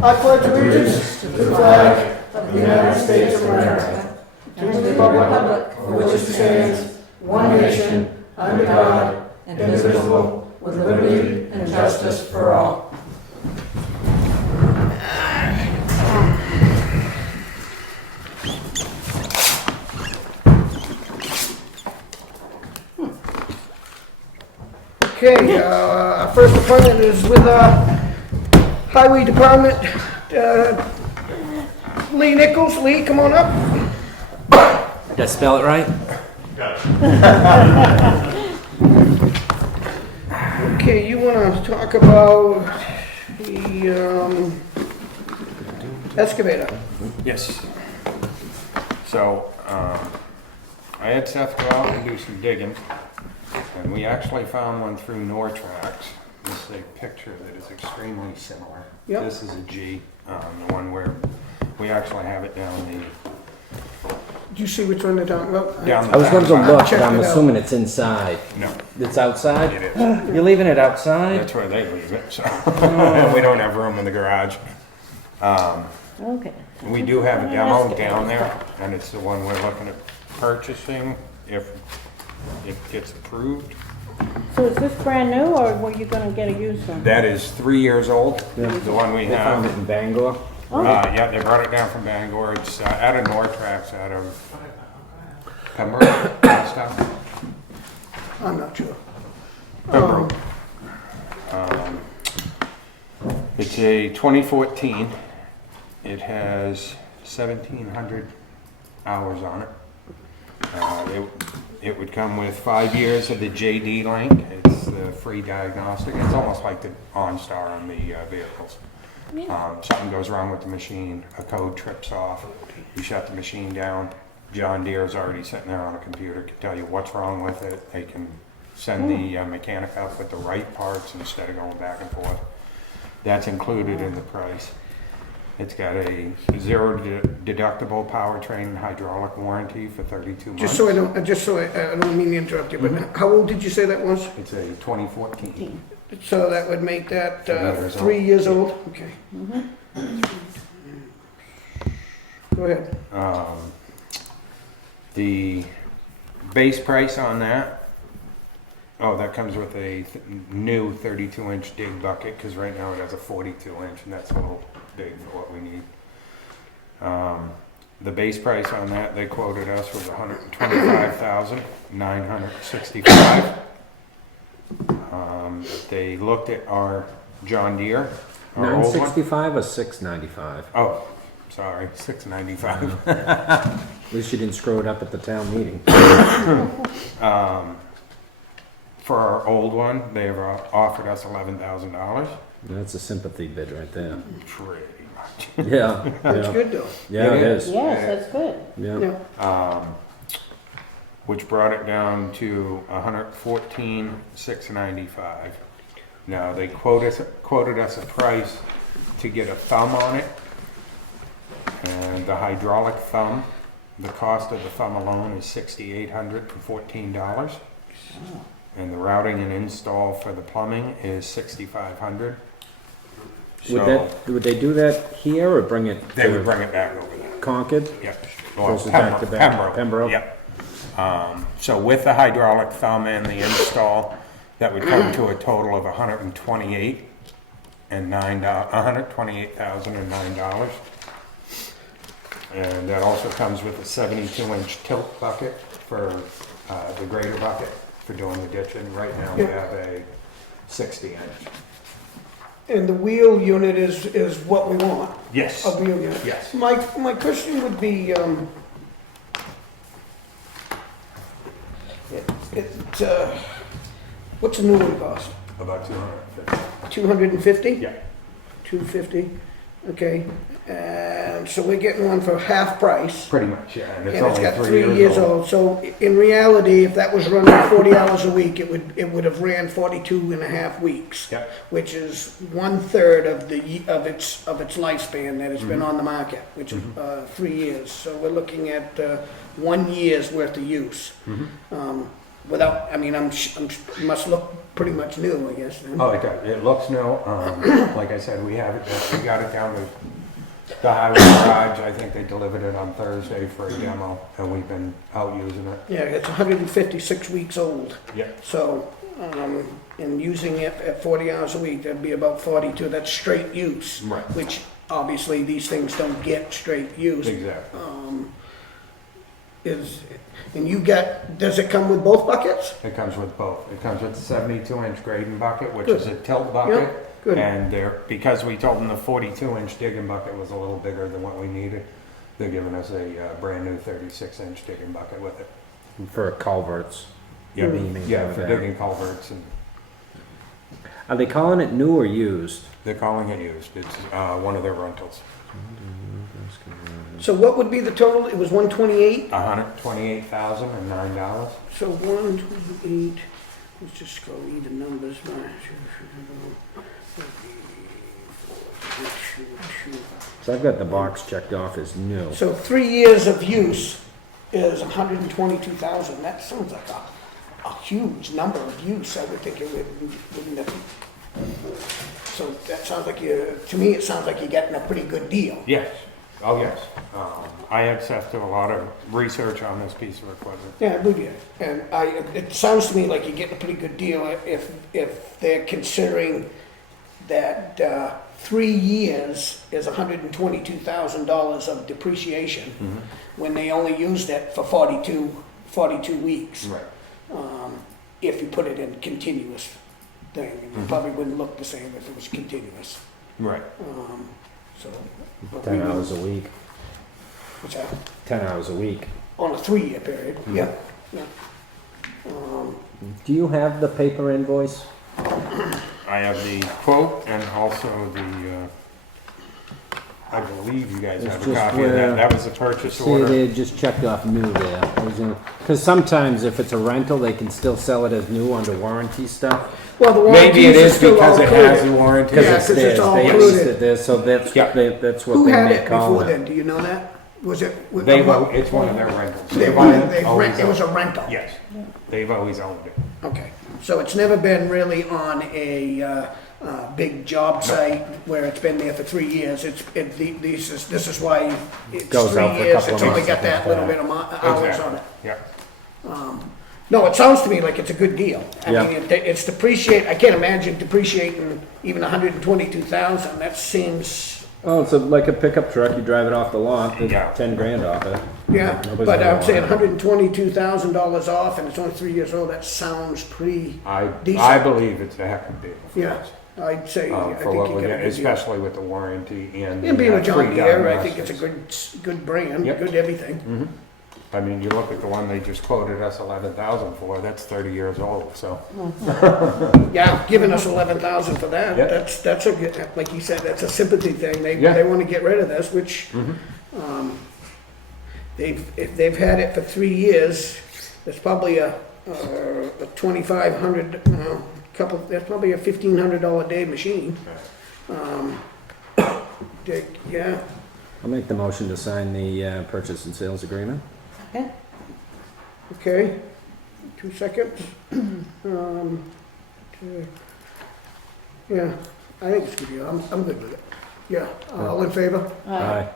I pledge allegiance to the flag of the United States of America, and to the republic for which it stands, one nation, under God, indivisible, with liberty and justice for all. Okay, our first appointment is with Highway Department. Lee Nichols. Lee, come on up. Did I spell it right? Okay, you want to talk about the excavator? Yes. So, I had Seth go out and do some digging, and we actually found one through Nortrax. This is a picture that is extremely similar. Yep. This is a G, the one where we actually have it down the... Do you see which one they're talking about? Down I was going to back. look, but Check I'm it out. assuming it's inside. No, It's outside? it is. You're leaving it outside? That's where they leave it, so we don't have room in the garage. Okay. We do have a demo down there, and it's the one we're looking at purchasing if it gets approved. So is this brand new, or were you gonna get a used one? That is 3 years old, Yeah. the one we They found it have. in Bangor? Yeah, they brought it down from Bangor. It's out of Nortrax, out of Comeau and stuff. I'm not sure. Comeau. It's a 2014. It has 1,700 hours on it. It would come with 5 years of the JD link. It's the free diagnostic. It's almost like the OnStar on the vehicles. Something goes wrong with the machine, a code trips off, you shut the machine down. John Deere's already sitting there on a computer, can tell you what's wrong with it. They can send the mechanic out with the right parts instead of going back and forth. That's included in the price. It's got a zero deductible powertrain and hydraulic warranty for 32 months. Just so I don't mean to interrupt you, but how old did you say that was? It's a 2014. So that would make that 3 years old. 3 years old? Okay. Go ahead. The base price on that, that comes with a new 32-inch dig bucket, because right now it has a 42-inch, and that's a little big for what we need. The base price on that, they quoted us, was $125,965. They looked at our John Deere, our old one. 965 or 695? Oh, sorry, $695. At least you didn't screw it up at the town meeting. For our old one, they have offered us $11,000. That's a sympathy bid right there. Pretty much. Yeah. That's Yeah, good though. yeah it is. Yes, that's good. Yeah. Yeah. Which brought it down to $114,695. Now they quoted us a price to get a thumb on it, and the hydraulic thumb, the cost of the thumb alone is $6,814, and the routing and install for the plumbing is $6,500. Would they do that here or bring it They would to bring it back over there. Concord? Yep. Goes back to back. Pembroke? Yep. So with the hydraulic thumb and the install, that would come to a total of $128,009. And that also comes with a 72-inch tilt bucket for the grader bucket for doing the ditching. Right now we have a 60-inch. And the wheel unit is what we want, Yes. a wheel unit. Yes. My question would be, what's a new one cost? About 250. 250? Yeah. 250, okay. And so we're getting one for half price. Pretty much, yeah. And And it's it's only got 3 3 years old. So in reality, if that was running 40 hours a week, it would have ran 42 and a half weeks. Yep. Which is 1/3 of its lifespan that has been on the market, which is 3 years. So we're looking at 1 year's worth of use. Without, I mean, must look pretty much new, I guess, then. Oh, it looks new. Like I said, we have it, we got it down to the highway garage. I think they delivered it on Thursday for a demo, and we've been out using it. Yeah, it's 156 weeks old. Yeah. So, and using it at 40 hours a week, that'd be about 42. That's straight use. Right. Which obviously these things don't get straight use. Exactly. Does it come with both buckets? It comes with both. It comes with the 72-inch grading bucket, which Good. is a tilt bucket. Yeah, good. And because we told them the 42-inch digging bucket was a little bigger than what we needed, they're giving us a brand new 36-inch digging bucket with it. For culverts. Yeah, Beaming yeah, over for there. digging culverts, and Are they calling it new or used? they're calling it used. It's one of their rentals. So what would be the total? It was 128? $128,009. So 128, let's just go even numbers. So I've got the box checked off as new. So 3 years of use is 122,000. That sounds like a huge number of use. I would think it wouldn't have. So that sounds like to me, it sounds like you're getting a pretty good deal. Yes. Oh, yes. I had Seth do a lot of research on this piece of equipment. Yeah, I believe you. And it sounds to me like you're getting a pretty good deal if they're considering that 3 years is $122,000 of depreciation when they only used it for 42 weeks. Right. If you put it in continuous thing, it probably wouldn't look the same if it was continuous. Right. So. but 10 we- hours a week. What's that? 10 hours a week. On a 3-year period, yeah. Do you have the paper invoice? I have the quote and also the, I believe you guys It's have a just copy of where- that. That was the purchase See, order. they just checked off new there. Because sometimes if it's a rental, they can still sell it as new under warranty stuff. Well, the Maybe it warranties are is still because all it has included. a warranty. Because Yeah, it's 'cause it's theirs. all They included. listed this, so that's, Yeah. that's what Who they had may it call before it. then? Do you know that? Was it? It's one of their rentals. It was a rental? Yes. They've always owned it. Okay, so it's never been really on a big job site where it's been there for 3 years. This is why it's Goes 3 out for a years. couple It's of only months got at that a little time. bit of hours on Exactly. it. Yeah. No, it sounds to me like it's a good deal. I Yeah. mean, it's I can't imagine depreciating even 122,000. That seems, Oh, it's like a pickup truck. You drive it off the lot, there's Yeah. 10 grand off it. yeah. Nobody's But gonna I'm saying want it. $122,000 off and it's only 3 years old. That sounds pretty I decent. believe it's a heck of a deal. for Yeah, us. I'd say, I For think what you we get a get, good deal. especially with the warranty and. And being the with John free Deere, I think it's a diagnostics. good brand, Yep. good everything. I mean, you look at the one they just quoted us 11,000 for, that's 30 years old, so. Yeah, giving us 11,000 for that, Yep. that's a good, like you said, that's a sympathy thing. Yeah. They want to get rid of this, which, if they've had it for 3 years, there's probably a 2,500, that's probably a $1,500 a day machine. Yeah, I'll make the motion to sign the purchase and sales agreement. okay, 2 seconds. Yeah, I think it's a good deal, I'm good with it. Yeah, all in favor? Aye.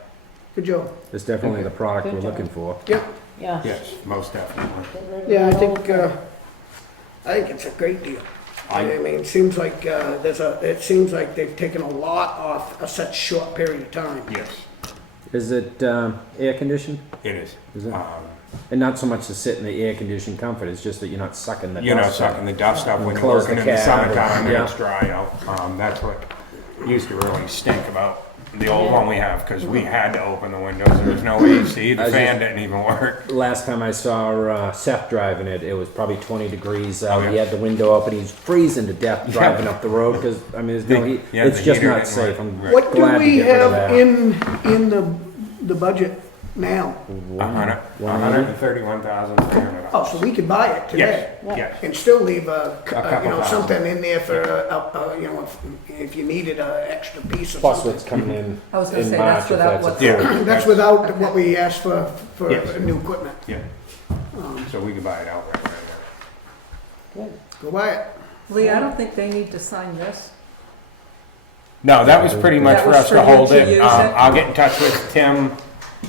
Good job. It's definitely Okay. the product Good we're job. looking for. Yeah, Yeah. Yes, most definitely. yeah, I think it's a great deal. I mean, it seems like it seems like they've taken a lot off a such short period of time. Yes, Is it air conditioned? it is. Is it? And not so much to sit in the air conditioned comfort, it's just that you're not sucking the You're not dust out. sucking the dust up when you're Close working the in the cab, summertime and yeah. it's dry out. That's what used to really stink about the old one we have, because we had to open the windows, there was no AC, the I fan just- didn't even work. Last time I saw Seth driving it, it was probably 20 degrees out. Oh, yeah. He had the window open, he's freezing to death driving up the road because, I mean, there's no heat. Yeah, It's the just heater not didn't safe. work. I'm Right. What do glad to we get rid of have that. in the budget now? $131,300. Oh, so we could buy it today? Yes, yes. And still leave couple thousand. something in there for, if you needed an extra piece or Plus something. what's coming in I was gonna in say, March, that's if without that's what's- approved. Yeah. That's without what we asked for Yes. new equipment. Yeah. So we could buy it outright right Go buy it. Lee, I don't think they need to sign this. No, that was pretty much That for was us for to you hold to it. use it? I'll get in touch with Tim.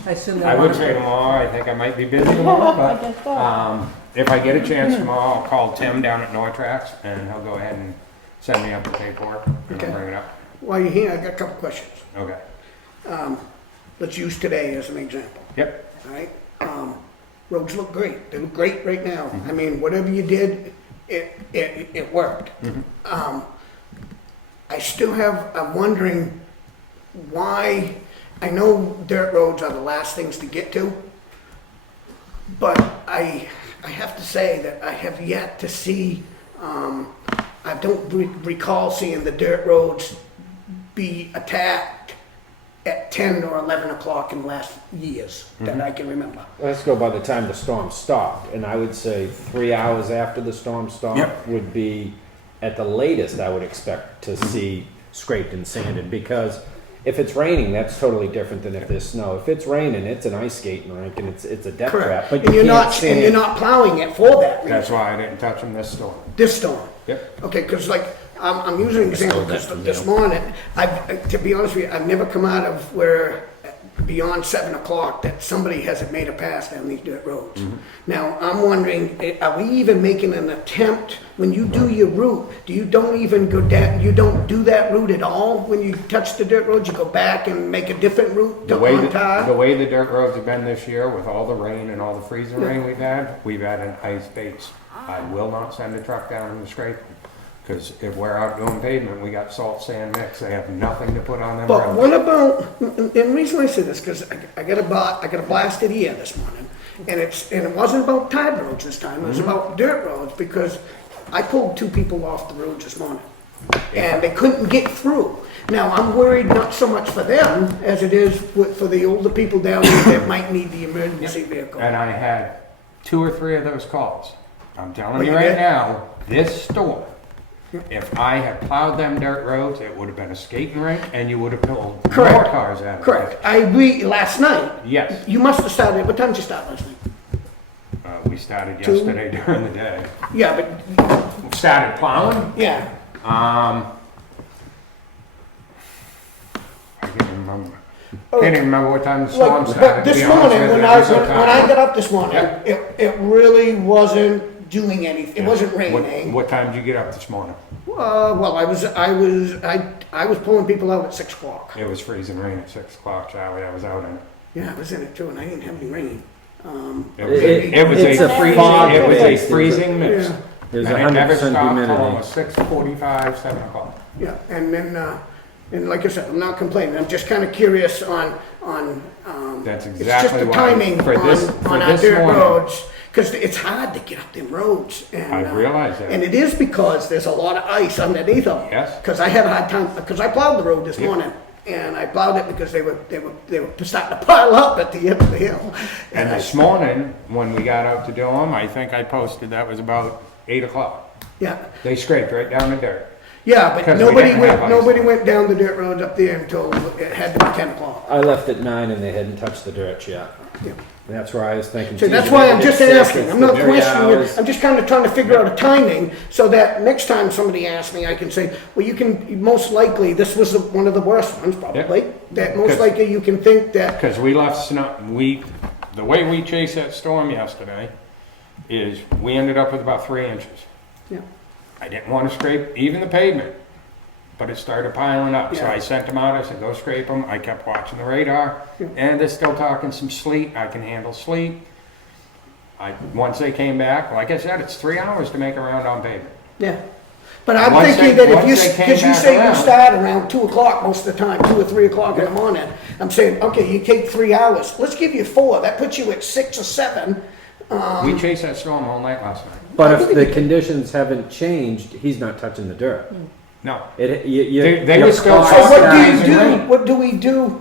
I assume they I want would say to. tomorrow, I think I might be busy tomorrow, I just thought. but, if I get a chance tomorrow, I'll call Tim down at Nortrax and he'll go ahead and send me up the paperwork and Okay. I'll bring it up. While you're here, I got a couple questions. Okay. Let's use today as an example, Yep. all right? Roads look great. They look great right now. I mean, whatever you did, it worked. I still I'm wondering why, I know dirt roads are the last things to get to, but I have to say that I have yet to see, I don't recall seeing the dirt roads be attacked at 10 or 11 o'clock in the last years that I can remember. Let's go by the time the storm stopped, and I would say 3 hours after the storm stopped Yep. would be, at the latest, I would expect to see scraped and sanded, because if it's raining, that's totally different than if there's snow. If it's raining, it's an ice skating rink, and it's a death trap, Correct. but And you you're can't not, sand. and you're not plowing it for that reason, That's why I didn't touch them this storm. this storm. Yep. Okay, because like, I'm using an example, stole that because from this you. morning, to be honest with you, I've never come out of where, beyond 7 o'clock, that somebody hasn't made a pass down these dirt roads. Now, I'm wondering, are we even making an attempt, when you do your route, you don't even go down, you don't do that route at all? When you touch the dirt roads, you go back and make a different route The to way, on the tar? way the dirt roads have been this year with all the rain and all the freezing rain we've had an ice base. I will not send a truck down and scrape them. Because if we're out doing pavement, we got salt sand mix. They have nothing to put on them But roads. what about, and the reason I say this, because I got a blasted ear this morning, and it wasn't about tarred roads this time, it was about dirt roads, because I pulled 2 people off the roads this morning, and they couldn't get through. Now, I'm worried not so much for them as it is for the older people down there that might need the emergency vehicle. And I had 2 or 3 of those calls. I'm telling Well, you you right did? now, this storm, if I had plowed them dirt roads, it would have been a skating rink and you would have pulled more Correct. cars out of it. Correct, I agree, last night, Yes, you must have started, what time did you start last night? we started 2? yesterday during the day. Yeah, but, We started plowing. yeah, I can't remember. Oh, Can't even remember what time the storm like, started. but to this be honest morning, with when you. I, I'm so when I tired. got up this morning, Yeah. it really wasn't doing anything, it wasn't What, raining. what time did you get up this morning? Well, I was pulling people out at 6 o'clock. It was freezing rain at 6 o'clock, Charlie. I was out in it. Yeah, I was in it too, and I didn't have any rain. It was, It's a freezing. fog It was a based, freezing mix. Yeah. There's And it never 100% stopped till humidity. almost 6:45, 7 o'clock. Yeah, and then, and like I said, I'm not complaining, I'm just kinda curious on, That's it's just exactly the why. timing For this, on for our this dirt morning, roads. Cause it's hard to get up them roads, and. I realize that. And it is because there's a lot of ice underneath them. Yes. Cause I had a hard time, cause I plowed the road this Yeah. morning, and I plowed it because they were starting to pile up at the end of the hill. And I- this morning, when we got out to do them, I think I posted that was about 8 o'clock. Yeah, They scraped right down the dirt. yeah, but Because we nobody didn't went, have ice. nobody went down the dirt roads up there until it had to be 10 o'clock. I left at 9 and they hadn't touched the dirt yet. Yeah. That's where I was thinking. So geez, that's if why they I'm did just 6, asking, it's I'm not the 3 questioning it, hours. I'm just kinda trying to figure out a timing, so that next time somebody asks me, I can say, well, you can, most likely, this was one of the worst ones probably, that most Because- likely you can think that, Because we left snow, the way we chased that storm yesterday is we ended up with about 3 inches. yeah, I didn't want to scrape even the pavement, but it started piling up. So Yeah. I sent them out, I said, go scrape them. I kept watching the radar, Yeah. and they're still talking some sleet. I can handle sleet. Once they came back, like I said, it's 3 hours to make a round on pavement. yeah. But I'm Once thinking they- that if once you, they came cause you back say you around- start around 2 o'clock most of the time, 2 or 3 o'clock in the morning, I'm saying, okay, you take 3 hours, let's give you 4, that puts you at 6 or 7. We chased that storm all night last night. But if the conditions haven't changed, he's not touching the dirt. No. They were still So Clock what do times you and do, rain. what do we do,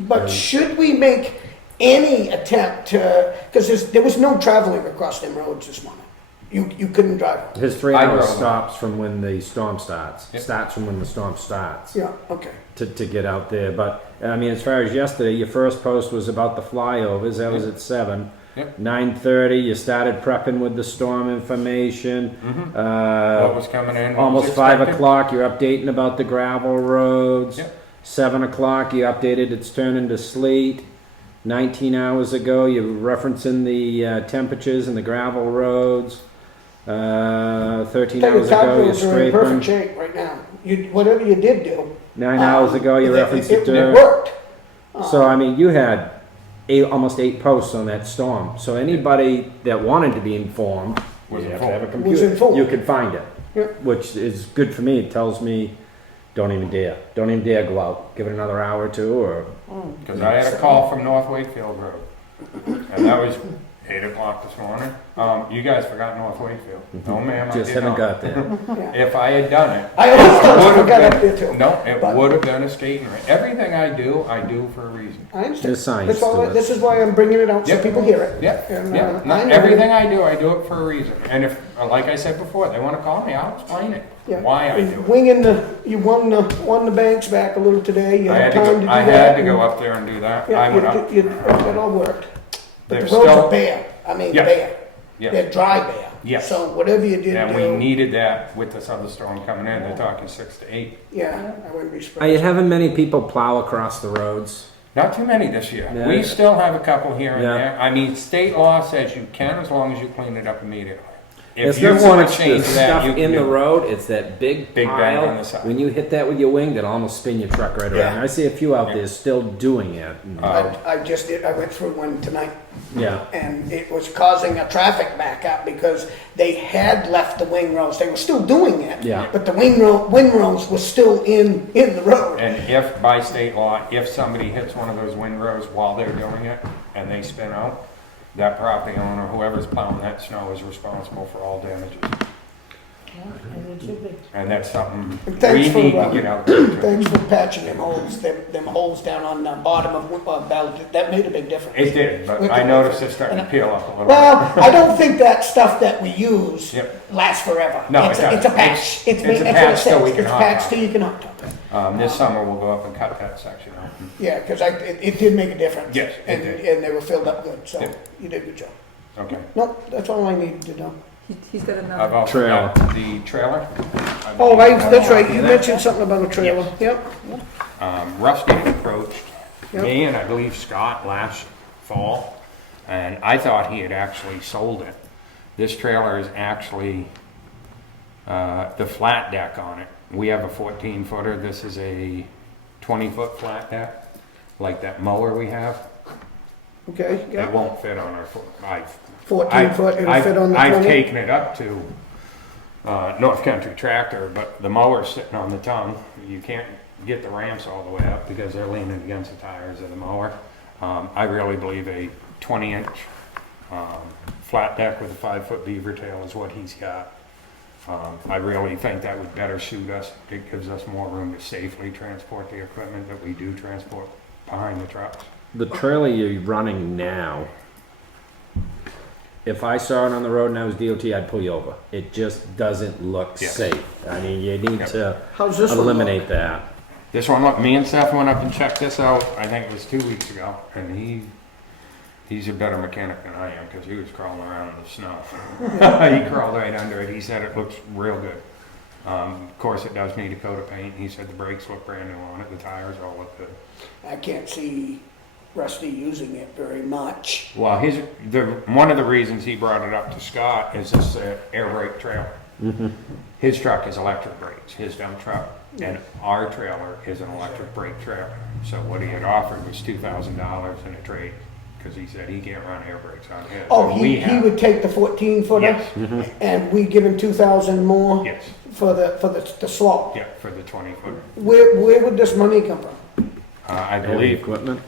but should we make any attempt to, because there was no traveling across them roads this morning. You couldn't drive. His 3 I hours drove. stops from when the storm starts. Yep. Starts from when the storm starts Yeah, okay. to get out there. But I mean, as far as yesterday, your first post was about the flyovers. That was at 7. Yep. 9:30, you started prepping with the storm information. What was coming in? what Almost was 5 expected. o'clock, you're updating about the gravel roads. Yep. 7 o'clock, you updated it's turning to sleet. 19 hours ago, you're referencing the temperatures and the gravel roads. 13 Tell your hours ago, top you're roads are in perfect scraping. shape right now. Whatever you did do. 9 hours ago, you referenced the It dirt. worked. So, I mean, you had almost 8 posts on that storm. So anybody that wanted to be informed, Was you have to have a informed. computer. Was informed. You could find it, Yeah. which is good for me. It tells me, don't even dare. Don't even dare go out. Give it another hour or two, or Because I had a call from North Wakefield Road, and that was 8 o'clock this morning. You guys forgot North Wakefield. No, ma'am, I just did haven't not. got there. Yeah. If I had done it, I always thought would've I forgot been- up there too. no, it But- would have been a skating rink. Everything I do for a reason. I understand. There's science That's all to I- it. This is why I'm bringing it out so Yep. people hear it. Yeah, And, yeah. No, I know- everything I do it for a reason. And if, like I said before, they want to call me, I'll explain it, Yeah. why I do it. Winging you won the banks back a little today. You I had had time to to go, do I that. had to go up there and do that. I went up. It all worked. But They're the roads still, are bare. I mean, Yes. bare. yes. They're dry bare. Yes. So whatever you did And we do, needed that with this other storm coming in. They're talking 6 to 8. yeah, I wouldn't be Are you surprised. having many people plow across the roads? Not too many this year. Yeah. We still have a couple here and Yeah. there. I mean, state law says you can as long as you clean it up immediately. It's If you not want one to it's the change that, stuff you in can the do it. road. It's that big Big bang pile. on the side. When you hit that with your wing, that'll almost spin your truck right around. Yeah. I see a few out Yeah. there still doing it. I just did, I went through one tonight. Yeah. And it was causing a traffic backup because they had left the wing rows. They were still doing it. Yeah. But the wing rows were still in the road. And if, by state law, if somebody hits one of those windrows while they're doing it and they spin out, that property owner, whoever's plowing that snow, is responsible for all damages. As it should be. And that's something And thanks we for, need to get out there too. Thanks for patching them holes down on the bottom of Bell. That made a big difference. It did, but I noticed it's starting to peel up a little bit. Well, I don't think that stuff that we use Yep. lasts forever. No, it's it a doesn't. patch. It's a that's what it patch till says. we can It's hot patch top till it. you can hot top it. This summer we'll go up and cut that section out. Yeah, because it did make a difference. Yes, it and, did. And they were filled up good, so Yep. you did a good job. Okay. Nope, that's all I needed to know. He's got I've another. also Trailer. got the trailer. Oh, that's right, you That- mentioned something about a trailer. Yes. Yep. Rusty approached Yep. me and I believe Scott last fall, and I thought he had actually sold it. This trailer is actually the flat deck on it. We have a 14-footer. This is a 20-foot flat deck, like that mower we have. Okay, It yeah. won't fit on our foot. 14 foot, it'll fit on the 20? I've taken it up to North Country Tractor, but the mower's sitting on the tongue. You can't get the ramps all the way up because they're leaning against the tires of the mower. I really believe a 20-inch flat deck with a 5-foot beaver tail is what he's got. I really think that would better suit us. It gives us more room to safely transport the equipment that we do transport behind the trucks. The trailer you're running now, if I saw it on the road and I was DOT, I'd pull you over. It just doesn't look Yes. safe. I mean, you need Yep. to How's this one look? eliminate that. This one, look, me and Seth went up and checked this out, I think it was 2 weeks ago, and he's a better mechanic than I am, because he was crawling around in the snow. He crawled right under it, he said it looks real good. Of course, it does need a coat of paint, he said the brakes look brand new on it, the tires all look good. I can't see Rusty using it very much. Well, one of the reasons he brought it up to Scott is this air brake trailer. His truck is electric brakes, his dump truck, and our trailer is an electric brake trailer. So what he had offered was $2,000 in a trade, because he said he can't run air brakes on his. Oh, And he we have- would take the 14 footer Yes, and we give him 2,000 more yes, for the slope. yeah, for the 20-foot. Where would this money come from? I Heavy believe, equipment.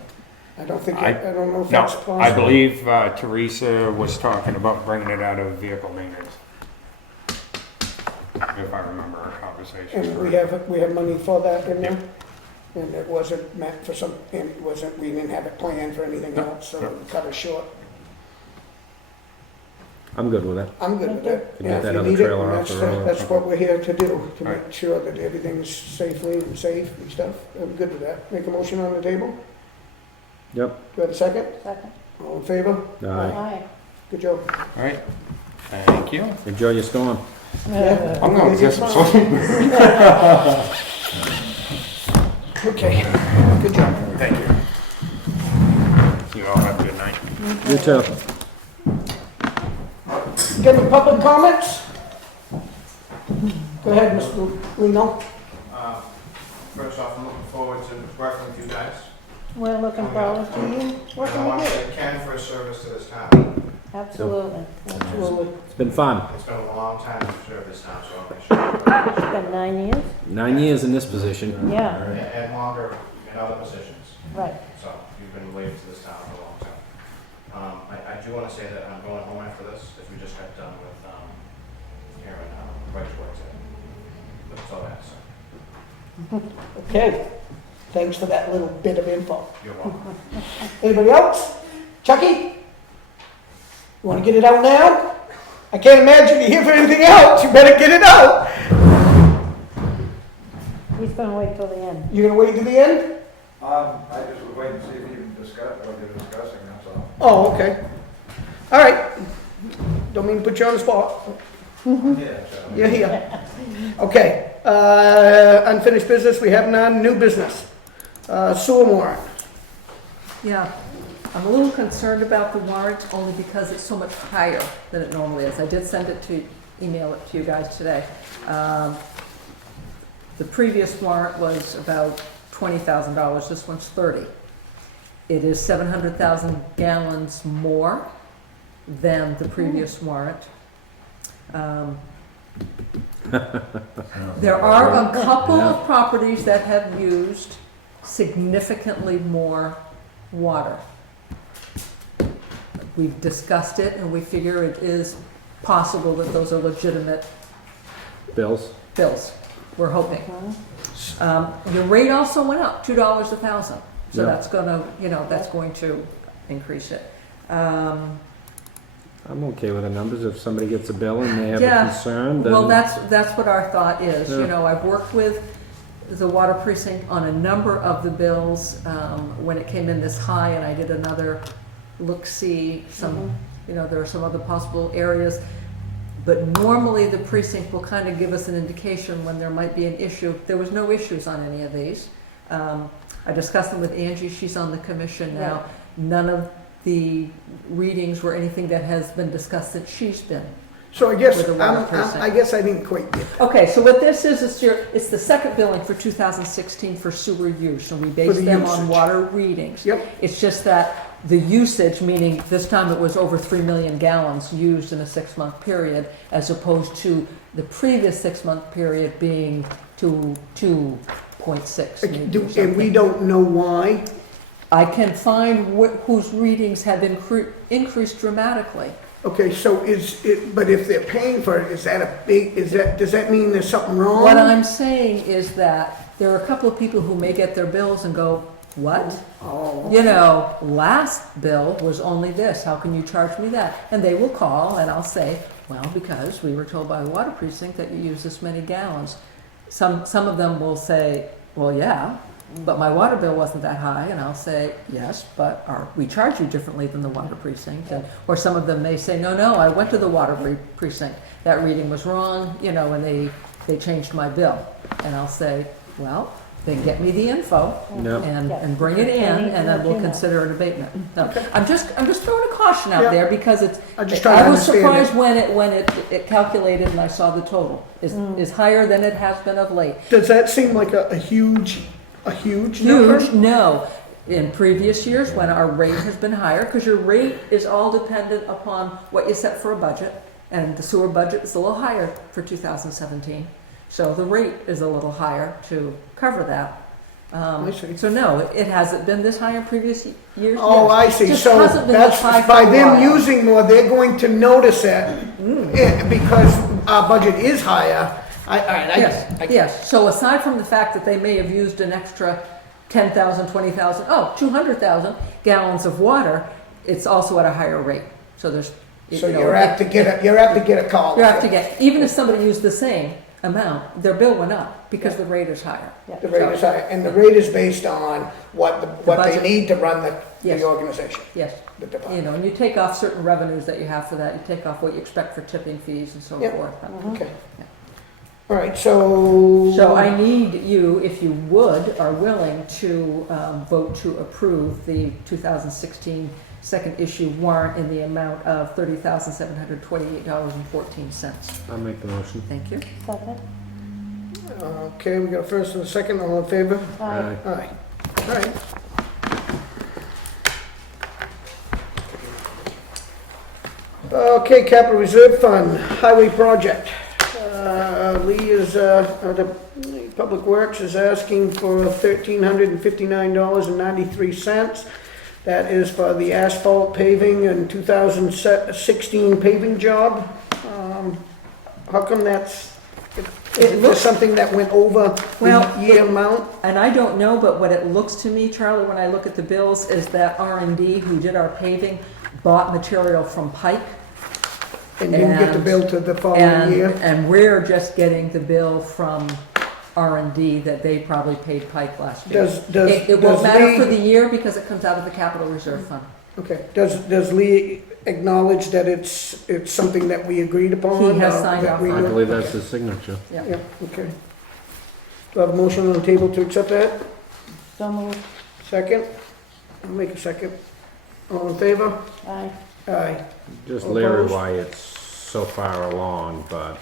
I don't think, I- I don't know if no, that's possible. I believe Teresa was talking about bringing it out of vehicle maintenance. If I remember our conversation. And correctly. we have money for that in there? And it wasn't meant for some, and it wasn't, we didn't have it planned for anything No, else, so no. we cut it short. I'm good with it. I'm good with that. To Yeah, get if that you other need it, trailer off that's, the road. that's what we're here to do, to Right. make sure that everything's safely and safe and stuff. I'm good with that. Make a motion on the table? Yep. Do I have a second? Second. All in favor? All right. Aye. Good job. All right, thank you. Enjoy your storm. Yeah. I'm gonna get some sleep. Okay, good job. Thank you. You all have a good night. You too. Get any public comments? Go ahead, Mr. Lino. First off, I'm looking forward to working with you guys. We're looking forward to you And I working want to with you. thank Ken for his service to this town. Absolutely. Absolutely. It's been fun. It's been a long time to serve this town, so I appreciate it. It's been 9 years? 9 years in this position. Yeah, And longer in other positions. right. So you've been related to this town for a long time. I do want to say that I'm going home after this, if we just got done with hearing right to work today. That's all I have to say. Okay, thanks for that little bit of info. You're welcome. Anybody else? Chucky? You wanna get it out now? I can't imagine you're here for anything else, you better get it out. He's gonna wait till the end. You gonna wait to the end? I just was waiting to see if you can discuss what you're discussing, that's all. Oh, okay. All right. Don't mean to put you on the spot. You're here. Okay, unfinished business, we have none. New business. Sewer warrant. Yeah, I'm a little concerned about the warrant only because it's so much higher than it normally is. I did send it to, email it to you guys today. The previous warrant was about $20,000, this one's 30. It is 700,000 gallons more than the previous warrant. There are a couple of properties that have used significantly more water. We've discussed it and we figure it is possible that those are legitimate Bills? bills. We're hoping. Your rate also went up, $2 a thousand. So Yeah. that's gonna, that's going to increase it. I'm okay with the numbers. If somebody gets a bill and they have Yeah. a concern, then. Well, that's what our thought is. Yeah. I've worked with the water precinct on a number of the bills, when it came in this high, and I did another look-see, there are some other possible areas. But normally the precinct will kind of give us an indication when there might be an issue. There was no issues on any of these. I discussed them with Angie, she's on the commission now. Right. None of the readings were anything that has been discussed that she's been. So I guess, With the water precinct. I guess I didn't quite get that. Okay, so what this is it's the second billing for 2016 for sewer use, and we base the them on usage. water readings. Yep. It's just that the usage, meaning this time it was over 3 million gallons used in a 6-month period, as opposed to the previous 6-month period being 2.6. maybe or And we something. don't know why. I can find whose readings have increased dramatically. Okay, so but if they're paying for it, does that mean there's something wrong? What I'm saying is that there are a couple of people who may get their bills and go, what? Oh, Last bill was only this, how can you charge me that? And they will call and I'll say, well, because we were told by the water precinct that you use this many gallons. Some of them will say, well, yeah, but my water bill wasn't that high, and I'll say, yes, but we charge you differently than the water precinct. Or some of them may say, no, I went to the water precinct, that reading was wrong, and they changed my bill. And I'll say, well, then get me the info No. and bring it in, and then we'll consider an abatement. No, Okay. I'm just throwing a caution out Yeah. there because I'm just trying to I was understand surprised when it calculated and I saw the total is higher than it has been of late. Does that seem like a huge number? Huge, no. In previous years, when our rate has been higher, because your rate is all dependent upon what you set for a budget, and the sewer budget is a little higher for 2017. So the rate is a little higher to cover that. I see. So no, it hasn't been this high in previous years. Oh, yes. I see. Just So hasn't been that's, this high for by a them while. using more, they're going to notice it because our budget is higher. Yes. So aside from the fact that they may have used an extra 10,000, 20,000, 200,000 gallons of water, it's also at a higher rate. So there's, So you're apt to get a call. you have to get, even if somebody used the same amount, their bill went up. because the rate is higher. The rate is high, and the rate is based on what they budget. need to run Yes. the organization, Yes, the you department. know, and you take off certain revenues that you have for that, you take off what you expect for tipping fees and so Yep. forth. Okay. All right, so. So I need you, if you would, are willing to vote to approve the 2016 second issue warrant in the amount of $30,728.14. I'll make the motion. Thank you. Second. Okay, we got a first and a second, all in favor? Aye. Aye. All right. Okay, capital reserve fund, highway project. Lee is, the Public Works is asking for $1,359.93. That is for the asphalt paving and 2016 paving job. How come that's, is it looks- something that went over Well, the year amount? And I don't know, but what it looks to me, Charlie, when I look at the bills, is that R&D, who did our paving, bought material from Pike. And didn't get the and- bill to the following year? And we're just getting the bill from R&D that they probably paid Pike last year. It won't matter for the year because it comes out of the capital reserve fund. Okay, does Lee acknowledge that it's something that we agreed upon? He has or signed that off we on I it. knew? believe that's his signature. Yeah. Yeah, okay. Do I have a motion on the table to accept that? So moved. Second? I'll make a second. All in favor? Aye. Aye. Just All leery opposed? why it's so far along, but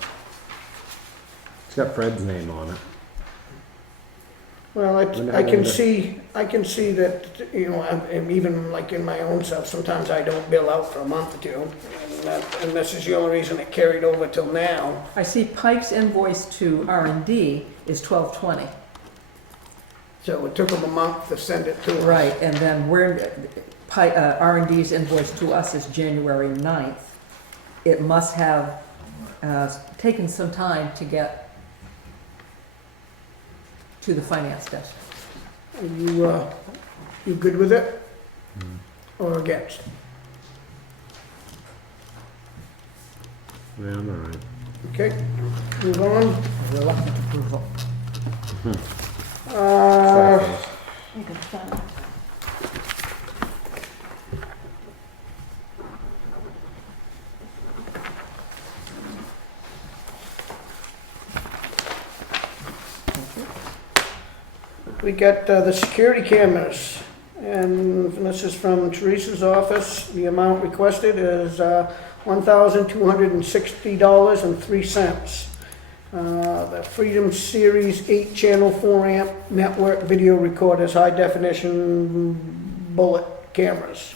it's got Fred's name on it. Well, We're I not can gonna- see that, you know, and even like in my own self, sometimes I don't bill out for a month or two. And this is the only reason it carried over till now. I see Pike's invoice to R&D is $12.20. So it took them a month to send it to us. Right, and then R&D's invoice to us is January 9th. It must have taken some time to get to the finance desk. Are you good with it? Or against? Yeah, I'm all right. Okay, move on. Reluctant approval. Cycles. You can sign it. We got the security cameras, and this is from Teresa's office. The amount requested is $1,260.03. The Freedom Series 8-channel 4-amp network video recorders, high-definition bullet cameras.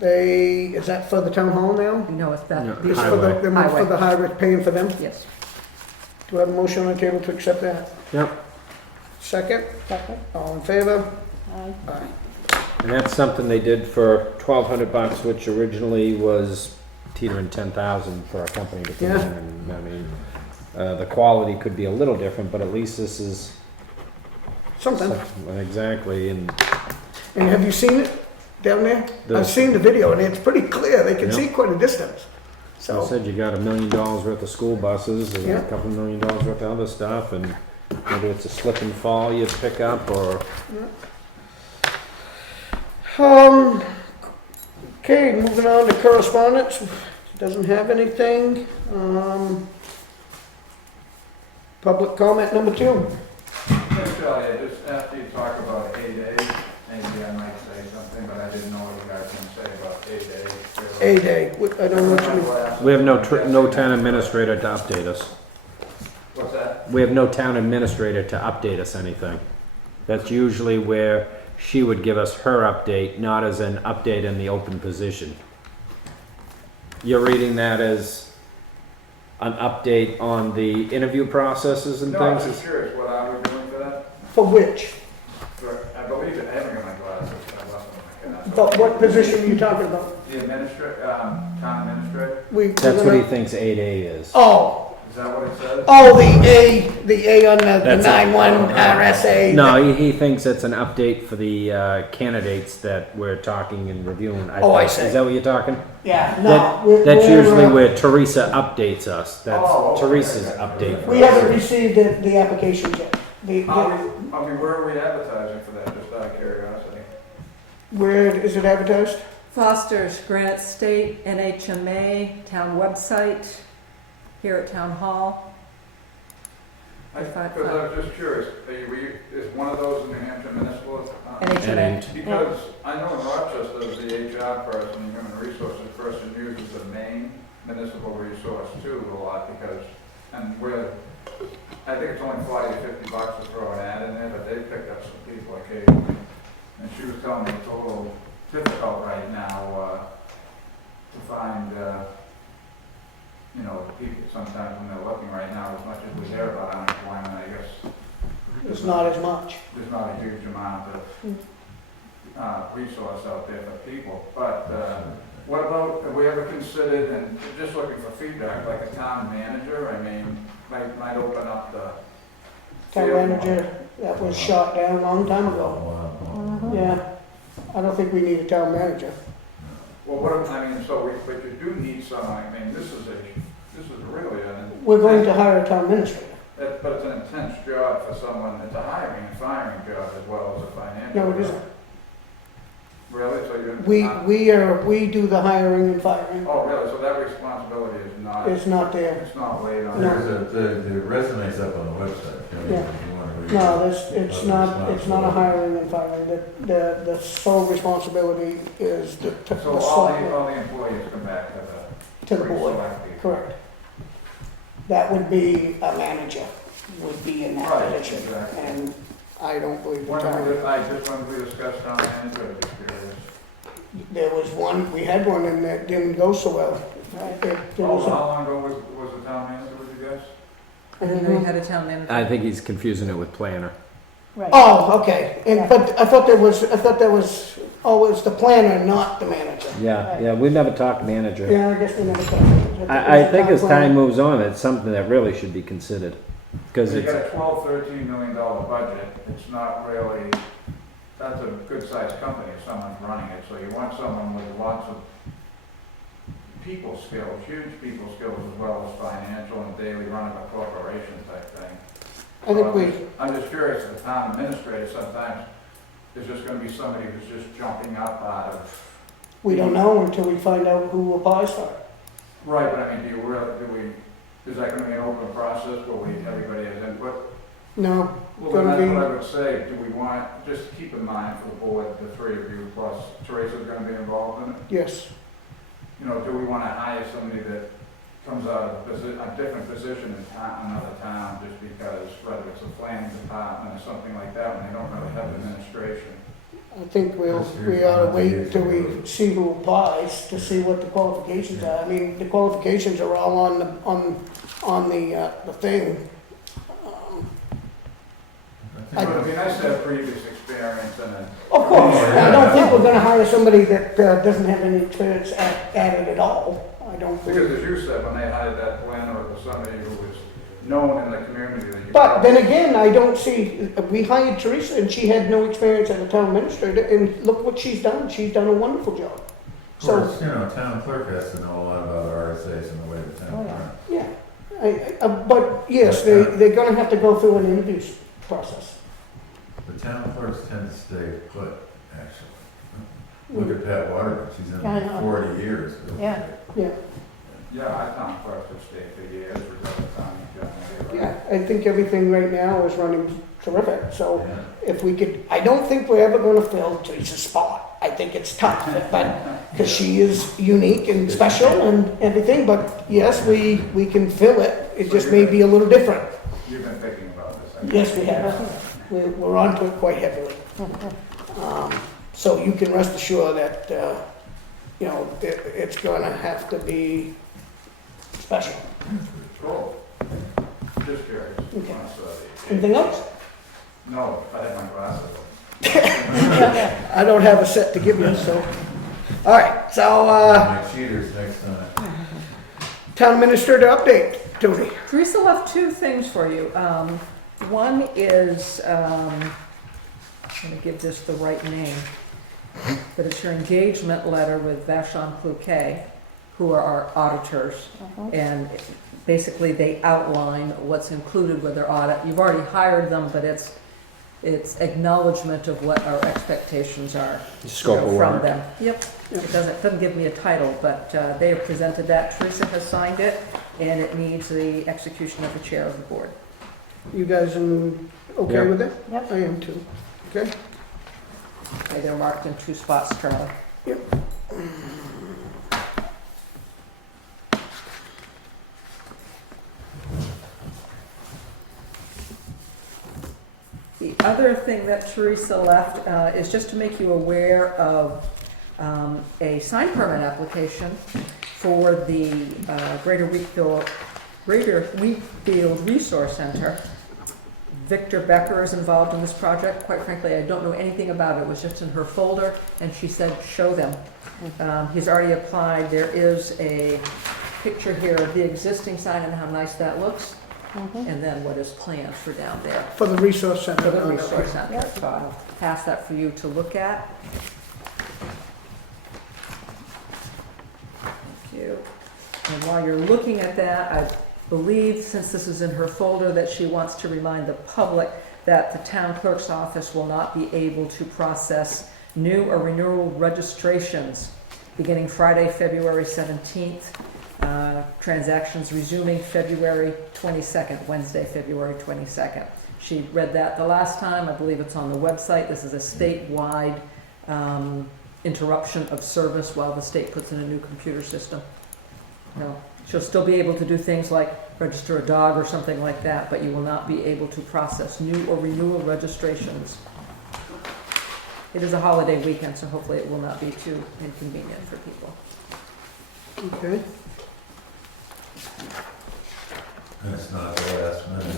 Is that for the town hall now? No, it's No. that, This these is for the, Highway. for the highway, paying for them? yes. Do I have a motion on the table to accept that? Yep, Second? Second. All in favor? Aye. Aye. and that's something they did for $1,200, which originally was teetering 10,000 for a company to come in. Yeah. And I mean, the quality could be a little different, but at least this is Something. exactly. And And have you seen it down there? The- I've seen the video and it's pretty clear. They can Yeah. see quite a distance. I So, said you got $1 million worth of school buses and Yeah. a couple $1 million worth of other stuff, and whether it's a slip and fall you pick up or okay, moving on to correspondence. Doesn't have anything. Public comment number 2. Yes, Charlie, I just after you talk about A-Day, maybe I might say something, but I didn't know what you guys can say about A-Day. A-Day. I don't know what you mean. we have no town administrator to update us. What's that? We have no town administrator to update us anything. That's usually where she would give us her update, not as an update in the open position. You're reading that as an update on the interview processes and No, I was things? just curious, what are we doing for that? For which? I believe it, I haven't got my glasses, I left them. But what position are you talking about? The administrator, town administrator, We. That's what he thinks 8A is. Oh, is that what it says? Oh, the A on the That's it. 9-1 RSA. No, he thinks it's an update for the candidates that we're talking and reviewing. Oh, I think. see. Is that what you're talking? Yeah, no. That's we're, usually where Teresa updates us. That's Oh, okay. Teresa's update. for We us. haven't received the application yet. I mean, where are we advertising for that, just out of curiosity? Where is it advertised? Foster's, Granite State, NHMA, town website, here at Town Hall. Because I was just curious, is one of those in New Hampshire municipal? NHMA. Because I know in Rochester, the HR person, the human resources person uses the main municipal resource too a lot because, and we're, I think it's only 40 to 50 bucks to throw an ad in there, but they picked up some people occasionally. And she was telling me it's a little difficult right now to find, you know, people sometimes when they're looking right now, as much as we hear about unemployment, I guess It's not as much. there's not a huge amount of resource out there for people. But what about, have we ever considered, and just looking for feedback, like a town manager? I mean, might open up the Town manager, that was shot down a long time ago. Yeah, I don't think we need a town manager. Well, what, I mean, so but you do need someone, I mean, this is really We're going to hire a town administrator. But it's an intense job for someone, it's a hiring and firing job as well as a financial. No, it job. isn't. Really? So you're. We do the hiring and firing. Oh, really? So that responsibility is not. It's not there. It's not laid on. No. The resume's up on the website. Yeah. If you want to read No, it. it's not a hiring and firing. The sole responsibility is the So all the employees come back to the board. pre-selected. Correct. That would be a manager, would be in that Right, position. exactly. And I don't believe the When town. we discussed town manager, I'm just curious. There was one, we had one and that didn't go so well. There Oh, was a- how long ago was the town manager with you guys? I didn't know you had a town manager. I think he's confusing it with planner. Right. Oh, okay. But I thought there was, oh, it was the planner, not the manager. Yeah, we never talked manager. Yeah, I guess we never talked about it. I think as time moves on, it's something that really should be considered. Because You it's, got a $13 million budget, it's not really, that's a good-sized company if someone's running it, so you want someone with lots of people skills, huge people skills as well as financial and daily run of a corporation type thing. I think I'm just curious, the town administrator sometimes, there's just gonna be somebody who's just jumping up out of. we don't know until we find out who applies for it. Right, but I mean, is that gonna be an open process where everybody has input? No, Well, then that's Gonna be- what I would say, do we want, just keep in mind for the board, the three of you, plus Teresa's gonna be involved in it? yes. You know, do we wanna hire somebody that comes out of a different position in another town, just because, whether it's a planning department or something like that, when they don't really have administration? I think we ought to wait until we see who applies to see what the qualifications are. I mean, the qualifications are all on the thing. It would be nice to have previous experience and a. Of course, I don't think we're gonna hire somebody that doesn't have any experience at it at all. I don't Because believe. as you said, when they hired that planner, it was somebody who was known in the community that you. But then again, I don't see, we hired Teresa and she had no experience as a town administrator and look what she's done. She's done a wonderful job. Of So, course, you know, town clerk has to know a lot about RSA's and the way the town runs. yeah. But yes, they're gonna have to go through an interview process. The town clerks tend to stay put, actually. Look at Pat Waterman, she's in I know. 40 years. Yeah. Yeah, Yeah, I found clerks have stayed for years, regardless of time you yeah. I think everything right now is running terrific. So Yeah. if we could, I don't think we're ever gonna fill Teresa's spot. I think it's tough, but, because she is unique and special and everything, but yes, we can fill it. It just may be a little different. You've been thinking about this. I think. Yes, we have. We're onto it quite heavily. So you can rest assured that, you know, it's gonna have to be special. Cool. Just curious. Okay. Honestly. Anything else? No, I had my glasses on. I don't have a set to give you, so. All right, so, My cheaters next time. town administrator update. Toni, Teresa left two things for you. One is, I'm gonna give this the right name, but it's your engagement letter with Vachon Cloquet, who are our auditors. And basically they outline what's included with their audit. You've already hired them, but it's acknowledgement of what our expectations are. Scope of From work. them. Yep, it doesn't give me a title, but they have presented that. Teresa has signed it, and it needs the execution of the chair of the board. you guys okay Yep. with that? Yep. I am too. Okay? Okay, they're marked in two spots, Charlie. The other thing that Teresa left is just to make you aware of a sign permit application for the Greater Wakefield Resource Center. Victor Becker is involved in this project. Quite frankly, I don't know anything about it. It was just in her folder, and she said, show them. He's already applied. There is a picture here of the existing sign and how nice that looks, and then what is planned for down there. For the resource center. For the resource center. So I'll pass that for you to look at. Thank you. And while you're looking at that, I believe, since this is in her folder, that she wants to remind the public that the town clerk's office will not be able to process new or renewal registrations beginning Friday, February 17th. Transactions resuming February 22nd, Wednesday, February 22nd. She read that the last time. I believe it's on the website. This is a statewide interruption of service while the state puts in a new computer system. No, she'll still be able to do things like register a dog or something like that, but you will not be able to process new or renewal registrations. It is a holiday weekend, so hopefully it will not be too inconvenient for people. Okay. And it's not the last minute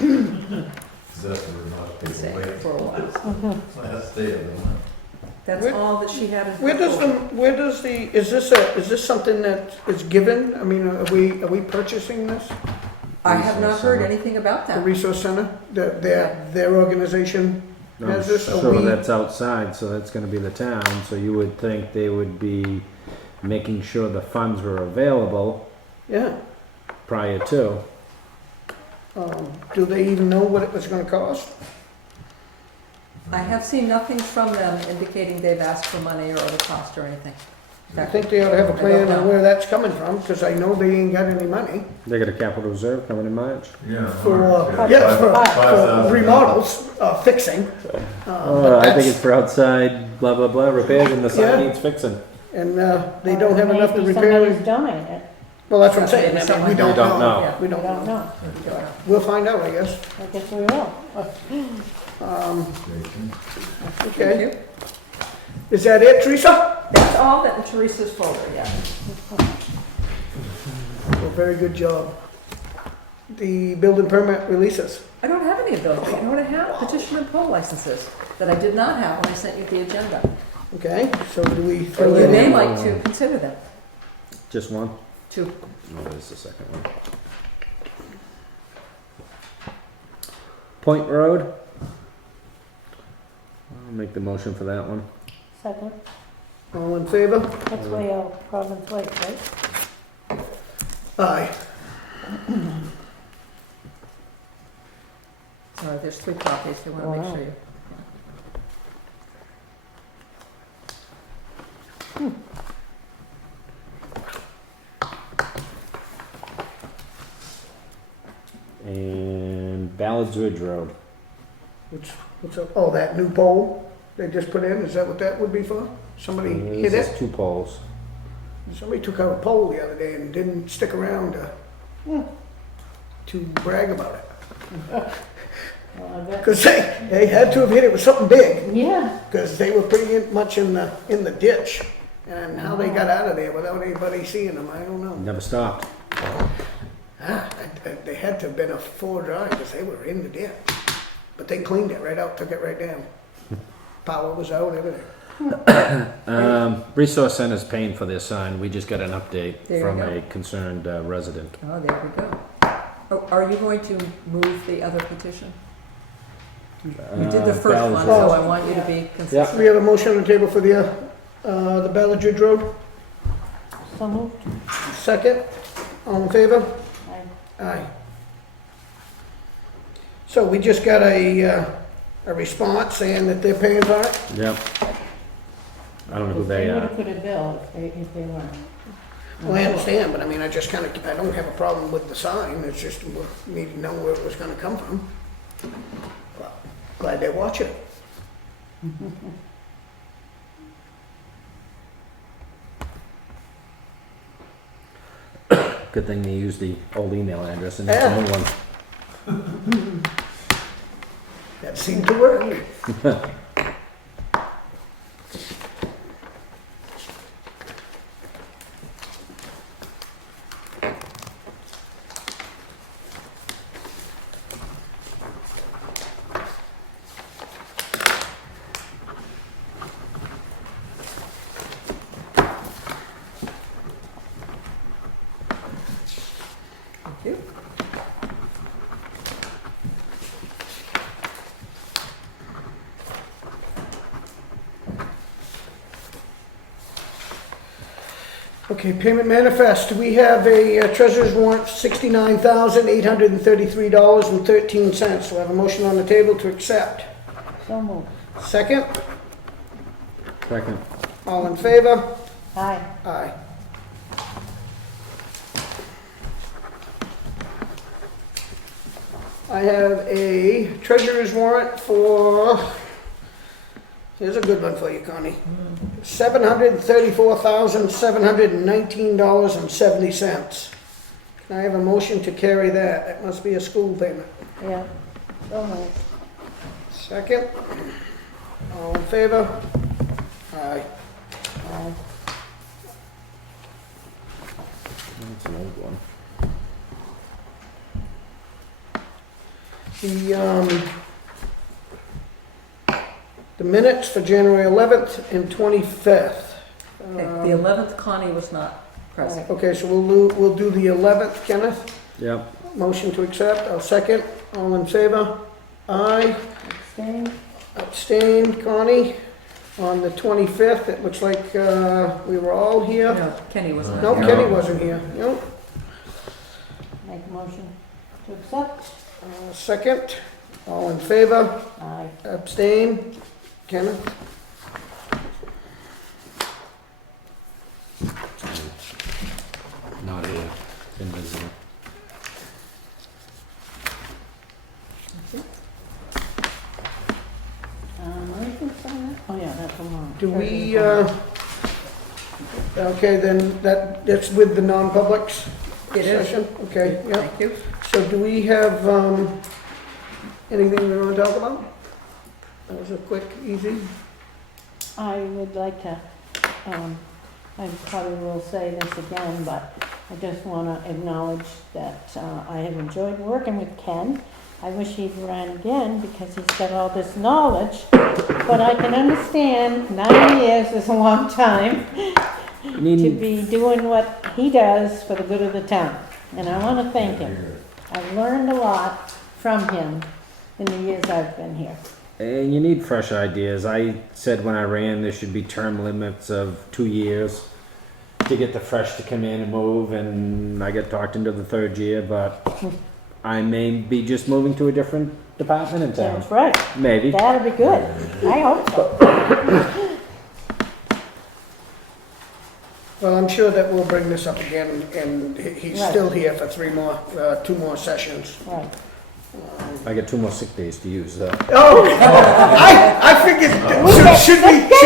either. 'Cause that's where most It's people wait. for a while. Last day of the month. That's Where- all that she had in her Where does folder. is this something that is given? I mean, are we purchasing this? I have not Resource heard center. anything about The that. resource center, their organization I'm has this? Are sure we- that's outside, so that's gonna be the town, so you would think they would be making sure the funds were available Yeah. prior to. Do they even know what it was gonna cost? I have seen nothing from them indicating they've asked for money or the cost or anything. In I fact, think they ought to have a I plan don't on know. where that's coming from, because I know they ain't got any money They got a capital reserve coming in March. Yeah. for, yeah, for $5,000. remodels, fixing. Oh, I think it's for outside blah, blah, blah repairs and the Yeah. sign needs fixing. And, they don't have enough to Maybe repair somebody's it. donated. Well, that's what I'm saying, I mean, we We don't don't know. know. We I don't don't know. know. We'll find out, I guess. I guess we will. Thank Okay, you. is that it, Teresa? That's all that in Teresa's folder, yeah. Well, very good job. The building permit releases. I don't have any of those. You know what I have? Petition and poll licenses that I did not have when I sent you the agenda. Okay, so do we Or throw you that may in? like to consider them. Just one? Two. No, there's the second one. Point Road. I'll make the motion for that one. Second, All in favor? that's way out Province Lake, right? Aye. Sorry, there's 3 copies. I want to make Wow. sure you. And Ballards Ridge Road. What's up? Oh, that new pole they just put in, is that what that would be for? Somebody hit This it? is 2 poles. Somebody took out a pole the other day and didn't stick around to brag about it. Well, I bet. Because they had to have hit it with something big, Yeah, because they were pretty much in the ditch. And how they got out of there without anybody seeing them, I don't know. Never stopped. They had to have been a 4 drive, because they were in the ditch. But they cleaned it right out, took it right down. Power was out, everything. Resource Center's paying for their sign. We just got an update There you from go. a concerned resident. Oh, there we go. Are you going to move the other petition? You did the Uh, first one, so I want you to be consistent. We have a motion on the table for the Balladridge Road. So moved. Second, all in favor? Aye. Aye. So we just got a response saying that they're paying for it? Yep. I don't know who they They would are. have put a bill if they weren't. Well, I understand, but I mean, I just kind of, I don't have a problem with the sign, it's just, we need to know where it was gonna come from. Well, glad they're watching it. Good thing they used the old email address and not the new one. That seemed to work. Thank you. Okay, payment manifest, we have a treasurer's warrant, $69,833.13. We have a motion on the table to accept. So moved. Second, Second. all in favor? Aye. Aye. I have a treasurer's warrant for, here's a good one for you, Connie. $734,719.70. Can I have a motion to carry that? That must be a school payment. Yeah. So moved. Second, all in favor? Aye. Aye. That's an old one. The minutes for January 11th and 25th. Okay, the 11th, Connie was not present. Okay, so we'll do the 11th, Kenneth. Yep. Motion to accept, I'll second. All in favor? Aye. Abstain? Abstained, Connie. On the 25th, it looks like we were all here. No, Kenny was not. No, here. Kenny wasn't here. Nope. Make a motion to accept? Second, all in favor? Aye. Abstain, Kenneth. Not here. Invisible. Anything on that? Oh, yeah, that's tomorrow. Do we, okay, then that's with the non-publics It is. session? Okay, yeah. Thank you. So do we have anything we want to talk about? That was a quick, easy. I would like to, I probably will say this again, but I just want to acknowledge that I have enjoyed working with Ken. I wish he'd run again because he's got all this knowledge, but I can understand 9 years is a long time to be doing what he does for the good of the town. And I want to thank him. I've learned a lot from him in the years I've been here. And you need fresh ideas. I said when I ran there should be term limits of 2 years to get the fresh to come in and move, and I got talked into the third year, but I may be just moving to a different department in town. That's right. Maybe. That'll be good. I hope so. Well, I'm sure that we'll bring this up again, and he's Right. still here for 2 more sessions. Right. I get 2 more sick days to use. Oh, I figured, should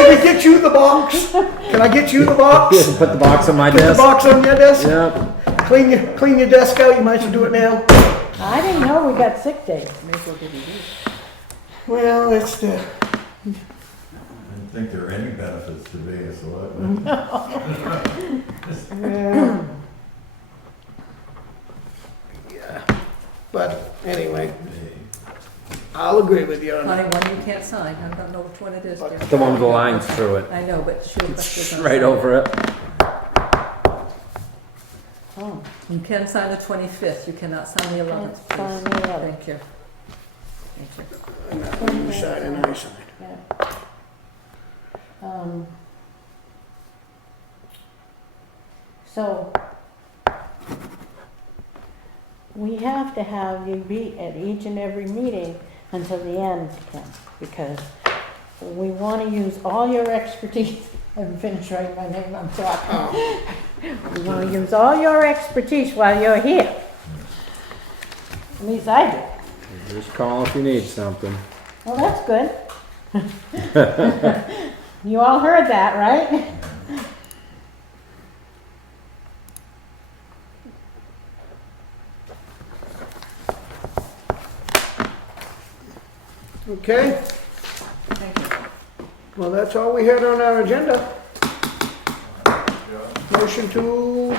we get you the box? Can I get you the box? Put the box on my Put the desk. box on your desk? Yep. Clean your desk out, you might as well do it now. I didn't know we got sick days. May as well give you these. Well, that's the, I didn't think there were any benefits to being a selectman. yeah, but anyway, I'll agree with you on Connie, that. one you can't sign. I don't know which one it is, dear. The one with the lines through it. I know, but she'll. Right over it. Oh, You can sign the 25th, you cannot sign the 11th, can't sign please. the other. Thank you. Thank you. And that one you sign and I sign. Yeah. So, we have to have you be at each and every meeting until the end, Ken, because we want to use all your expertise. I haven't finished writing my name, I'm talking. We want to use all your expertise while you're here. At least I do. Just call if you need something. Well, that's good. You all heard that, right? Okay, well, that's all we had on our agenda. Motion to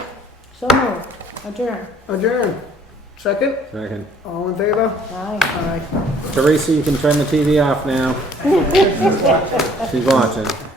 So moved. Adjourn. adjourn. Second, Second. all in favor? Aye. Aye. Teresa, you can turn the TV off now. She's watching.